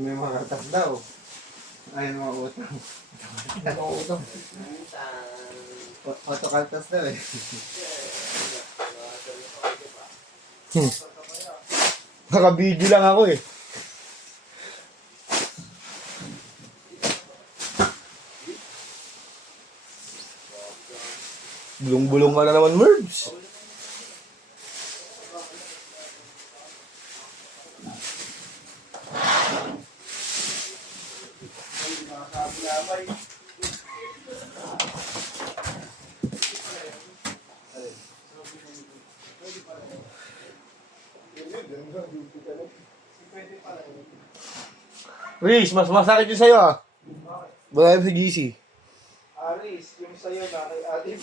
May mga katas daw. Ayun mga utang. Mga utang. Autokaltas daw eh. Naka-video lang ako eh. Bulong-bulong ka na naman, Mervs. Riz, mas masakit yun sa'yo ah. Wala yun sa GC. Aris, yung sa'yo na kay Adim.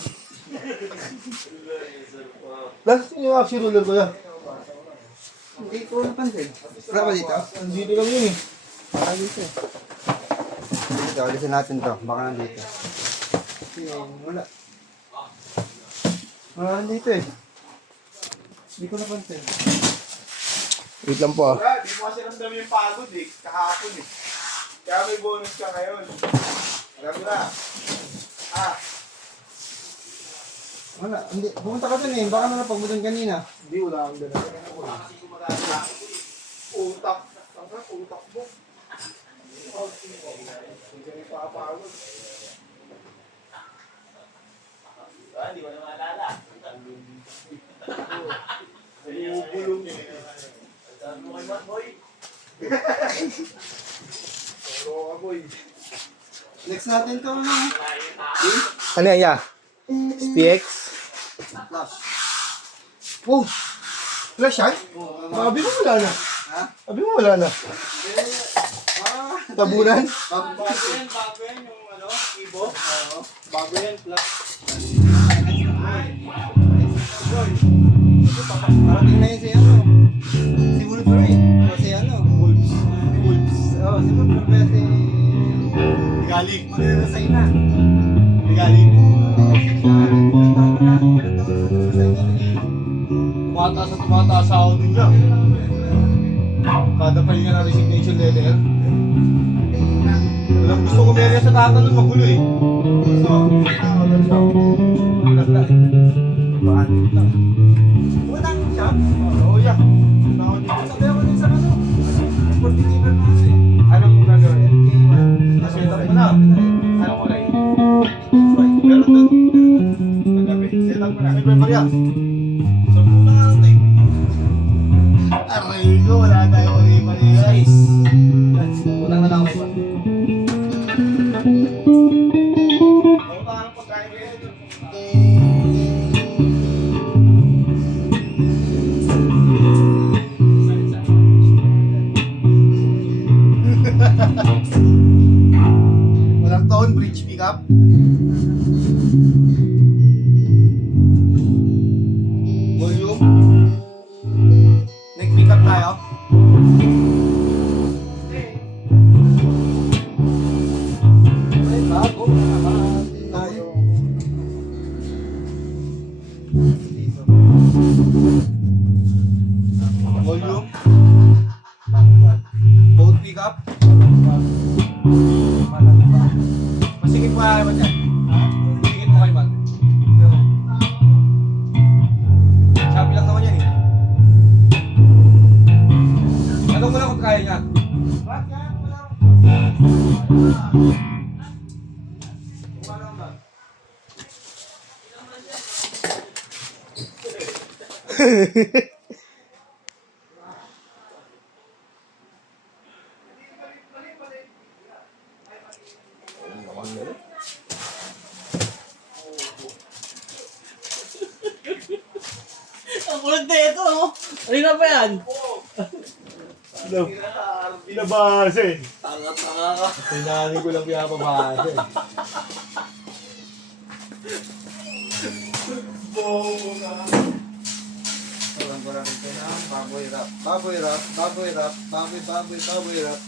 Last yung action ruler ko yan. Hindi ko napansin. Wala ba dito? Nandito lang yun eh. Baka dito eh. Dito, alisin natin to. Baka nandito. Wala. Wala nandito eh. Hindi ko napansin. Wait lang po ah. Wala, di mo kasi ramdam yung pagod eh. Kahapon eh. Kaya may bonus ka ngayon. Alam mo na. Wala. Hindi. Pumunta ka dun eh. Baka nalapag mo dun kanina. Hindi, wala akong dala. Kasi gumagana. Utak. Utak mo. Hindi ka papagod. Hindi ko na maalala. Ayubulong eh. Ano kay Matt Boy? Solo ka boy. Next natin to ano? Ano yan, ya? SPX? Flash. Oh! Flash yan? Sabi mo wala na. Ha? Sabi mo wala na. Tabunan? Bago yan yung ano, Ibo. Oo. Bago yan, plus. Parating na yun si ano? Si Wolverine. O si ano? Wolves. Oo, si Wolverine si... Galing. Mananasay na. Galing. Tumataas sa audio lang. Kada pahinga na resignation letter. Alam, gusto ko meron sa tatanong magulo eh. So, Bakit lang. Wala nang siya. Oo, yeah. Sabi ako din sa ano? Portiniver na ano eh. Anong gagawin? Kasi Set up mo na. Anong kulay? Meron doon. Kagabi. Set up mo na. May Maria. So, muna nga lang tayo. Aray ko, wala tayo Maria. Guys. Unang na lang ako. Ako pa ang pagkain ko yan. Walang tone, bridge pickup. Volume. Neck pickup tayo. Ay, bago. Nakakatin tayo. Volume. Both pickup. Masigit mo kaya man yan. Masigit mo kay man. Sabi lang naman yan eh. Tanong mo lang kung kaya niya. Bakit kaya mo lang? Ang kulit na ito, no? Kanina pa yan? Pinabase. Tanga-tanga ka. Pinani ko lang pinapabase. Alam ko lang ito na. Baboy rap. Baboy rap. Baboy rap. Baboy rap.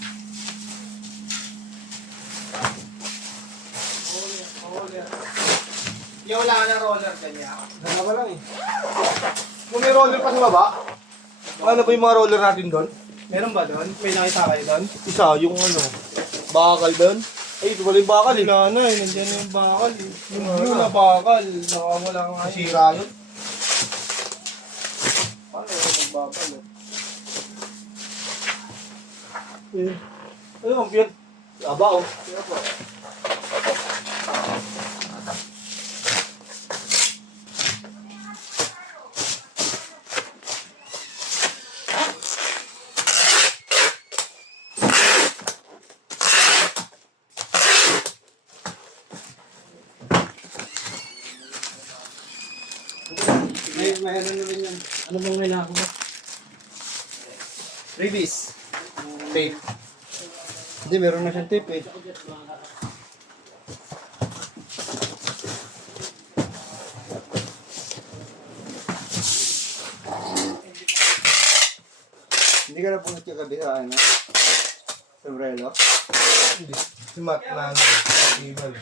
Yung wala na roller kanya. Dala ko lang eh. Kung may roller pa sa baba, ano pa yung mga roller natin doon? Meron ba doon? May nakita kayo doon? Isa, yung ano, bakal doon. Ay, ito pala yung bakal eh. Wala na eh, nandiyan na yung bakal eh. Yung blue na bakal, nakawala nga yun. Sira yun. Paano yung magbabal eh? Ano ang piyat? Aba oh. Kaya po. May ano na rin yan. Ano bang kailangan ko? Release. Tape. Hindi, meron na siyang tape eh. Hindi ka na punot yung kabisa, ano? Sombrero. Si Matt na ano, table.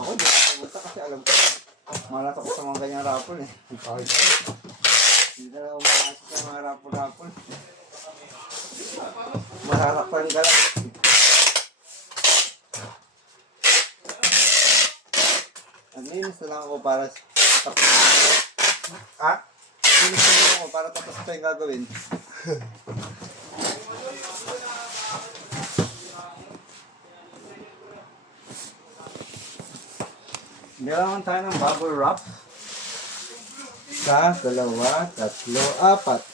Ako, hindi ako pumunta kasi alam ko na. Malas ako sa mga ganyang rapol eh. Okay. Hindi na ako makasok sa mga rapol-rapol. Masasaktan ka lang. Naglinis na lang ako para tapos. Ha? Naglinis na lang ako para tapos ito yung gagawin. Kailangan tayo ng bubble wrap. Isa, dalawa, tatlo, apat.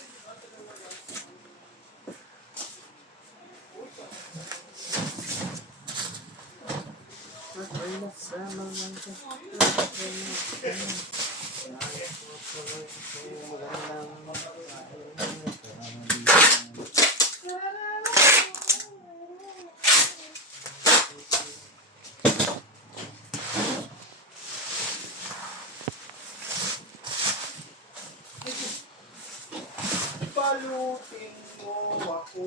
Palutin mo ako.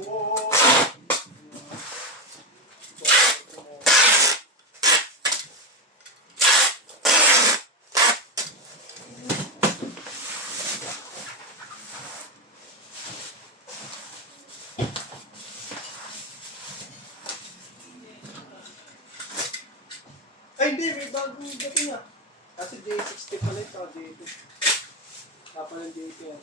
Ay, hindi. May bagong dating ah. Kasi day 60 pala ito. Day 2. Kapal ng day 2 yan.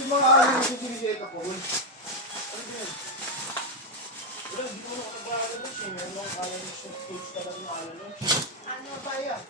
Yung mga alin sa sinisita ko, ano ba yan? Wala, hindi ko nakabala na siya. Meron akong kaya na siya. Tools talaga ng alin na siya. Ano ba yan?